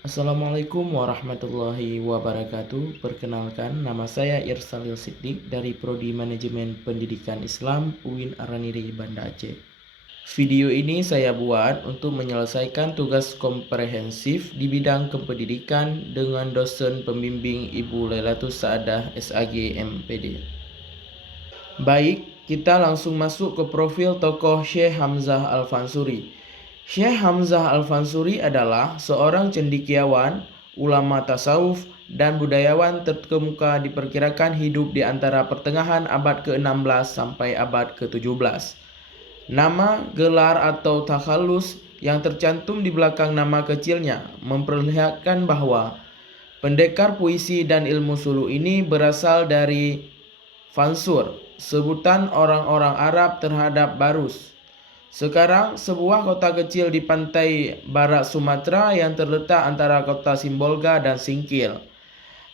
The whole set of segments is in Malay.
Assalamualaikum warahmatullahi wabarakatuh. Perkenalkan, nama saya Irsalil Siddiq dari Prodi Manajemen Pendidikan Islam UIN Araniri Banda Aceh. Video ini saya buat untuk menyelesaikan tugas komprehensif di bidang kependidikan dengan dosen pembimbing Ibu Lailatus Saadah SAG MPD. Baik, kita langsung masuk ke profil tokoh Syekh Hamzah Al-Fansuri. Syekh Hamzah Al-Fansuri adalah seorang cendekiawan, ulama tasawuf, dan budayawan terkemuka diperkirakan hidup di antara pertengahan abad ke-16 sampai abad ke-17. Nama, gelar atau takhallus yang tercantum di belakang nama kecilnya memperlihatkan bahwa pendekar puisi dan ilmu suluk ini berasal dari Fansur, sebutan orang-orang Arab terhadap Barus. Sekarang sebuah kota kecil di pantai barat Sumatera yang terletak antara kota Simbolga dan Singkil.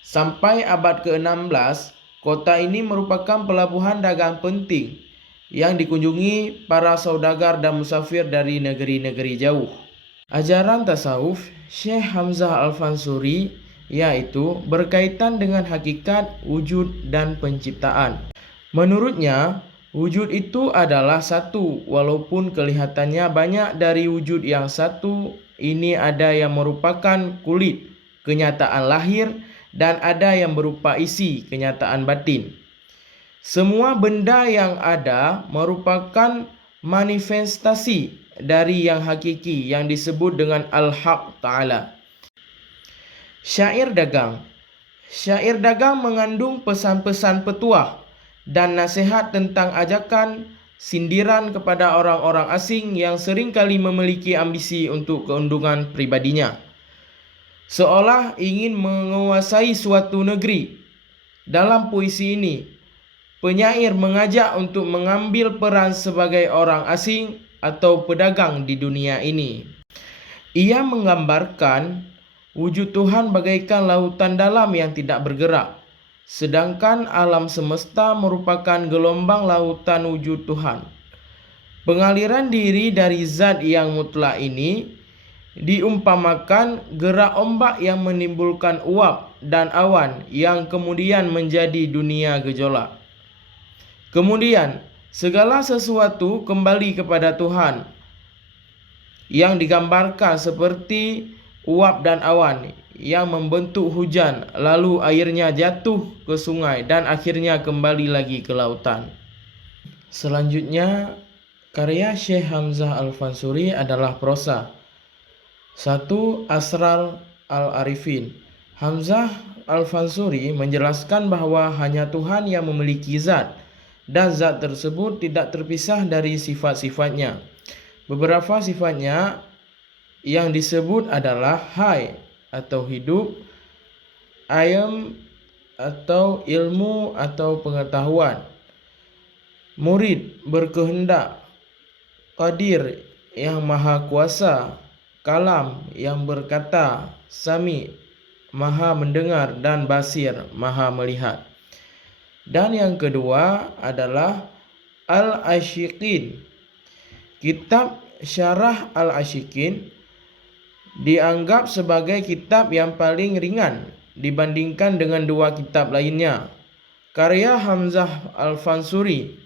Sampai abad ke-16, kota ini merupakan pelabuhan dagang penting yang dikunjungi para saudagar dan musafir dari negeri-negeri jauh. Ajaran tasawuf Syekh Hamzah Al-Fansuri yaitu berkaitan dengan hakikat, wujud, dan penciptaan. Menurutnya, wujud itu adalah satu, walaupun kelihatannya banyak dari wujud yang satu ini ada yang merupakan kulit, kenyataan lahir, dan ada yang berupa isi, kenyataan batin. Semua benda yang ada merupakan manifestasi dari yang hakiki yang disebut dengan Al-Haq Ta'ala. Syair dagang. Syair dagang mengandung pesan-pesan petuah dan nasihat tentang ajakan sindiran kepada orang-orang asing yang seringkali memiliki ambisi untuk keuntungan pribadinya. Seolah ingin menguasai suatu negeri. Dalam puisi ini, penyair mengajak untuk mengambil peran sebagai orang asing atau pedagang di dunia ini. Ia menggambarkan wujud Tuhan bagaikan lautan dalam yang tidak bergerak. Sedangkan alam semesta merupakan gelombang lautan wujud Tuhan. Pengaliran diri dari zat yang mutlak ini diumpamakan gerak ombak yang menimbulkan uap dan awan yang kemudian menjadi dunia gejolak. Kemudian segala sesuatu kembali kepada Tuhan yang digambarkan seperti uap dan awan yang membentuk hujan, lalu airnya jatuh ke sungai dan akhirnya kembali lagi ke lautan. Selanjutnya, karya Syekh Hamzah Al-Fansuri adalah prosa. 1. Asrar Al-Arifin. Hamzah Al-Fansuri menjelaskan bahwa hanya Tuhan yang memiliki zat, dan zat tersebut tidak terpisah dari sifat-sifatnya. Beberapa sifatnya yang disebut adalah hai atau hidup, ayam atau ilmu atau pengetahuan, murid berkehendak, qadir yang maha kuasa, kalam yang berkata, sami maha mendengar, dan basir maha melihat. Dan yang kedua adalah Al-Ashiqin. Kitab Syarah Al-Ashiqin dianggap sebagai kitab yang paling ringan dibandingkan dengan dua kitab lainnya. Karya Hamzah Al-Fansuri.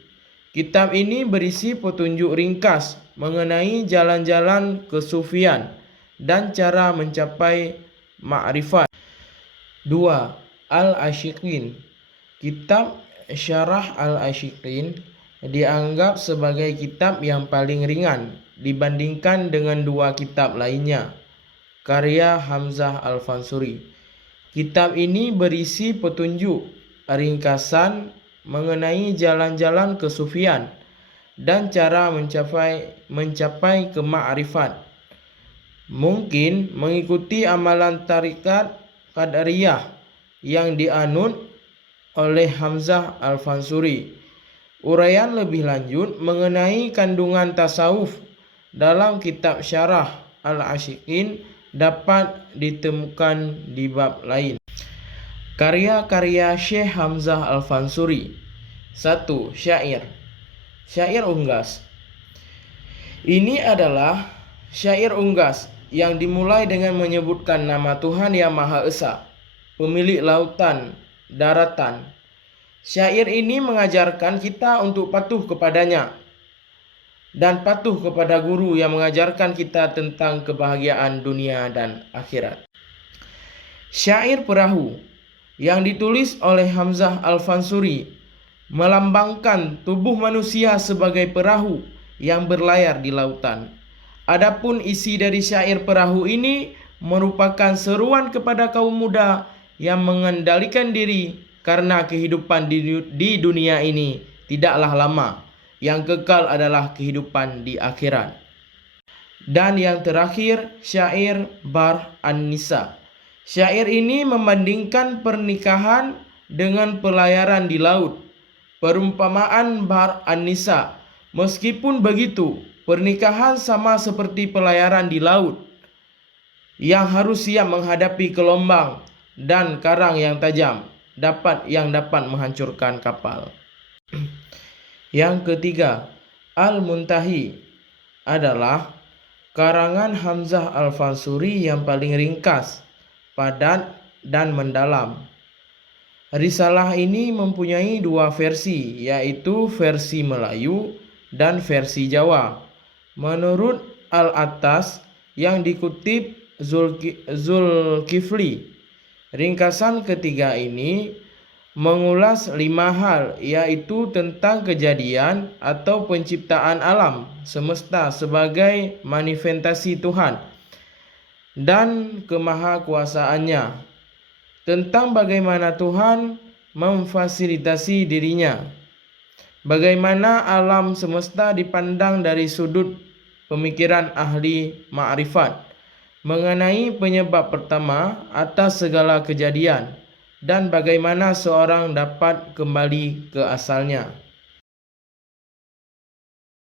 Kitab ini berisi petunjuk ringkas mengenai jalan-jalan kesufian dan cara mencapai ma'rifat. 2. Al-Ashiqin. Kitab Syarah Al-Ashiqin dianggap sebagai kitab yang paling ringan dibandingkan dengan dua kitab lainnya. Karya Hamzah Al-Fansuri. Kitab ini berisi petunjuk ringkasan mengenai jalan-jalan kesufian dan cara mencapai ke ma'rifat. Mungkin mengikuti amalan tarikat Qadariyah yang dianut oleh Hamzah Al-Fansuri. Uraian lebih lanjut mengenai kandungan tasawuf dalam kitab Syarah Al-Ashiqin dapat ditemukan di bab lain. Karya-karya Syekh Hamzah Al-Fansuri. 1. Syair. Syair unggas. Ini adalah syair unggas yang dimulai dengan menyebutkan nama Tuhan yang Maha Esa, pemilik lautan, daratan. Syair ini mengajarkan kita untuk patuh kepadanya dan patuh kepada guru yang mengajarkan kita tentang kebahagiaan dunia dan akhirat. Syair Perahu yang ditulis oleh Hamzah Al-Fansuri melambangkan tubuh manusia sebagai perahu yang berlayar di lautan. Adapun isi dari syair perahu ini merupakan seruan kepada kaum muda yang mengendalikan diri karena kehidupan di dunia ini tidaklah lama. Yang kekal adalah kehidupan di akhirat. Dan yang terakhir, syair Bahr An-Nisa. Syair ini membandingkan pernikahan dengan pelayaran di laut. Perumpamaan Bahr An-Nisa. Meskipun begitu, pernikahan sama seperti pelayaran di laut yang harus siap menghadapi gelombang dan karang yang tajam yang dapat menghancurkan kapal. Yang ketiga, Al-Muntahi adalah karangan Hamzah Al-Fansuri yang paling ringkas, padat, dan mendalam. Risalah ini mempunyai dua versi, yaitu versi Melayu dan versi Jawa. Menurut Al-Attas yang dikutip Zulkifli, ringkasan ketiga ini mengulas 5 hal, yaitu tentang kejadian atau penciptaan alam semesta sebagai manifestasi Tuhan dan kemahakuasaannya, tentang bagaimana Tuhan memfasilitasi dirinya, bagaimana alam semesta dipandang dari sudut pemikiran ahli ma'rifat, mengenai penyebab pertama atas segala kejadian, dan bagaimana seorang dapat kembali ke asalnya.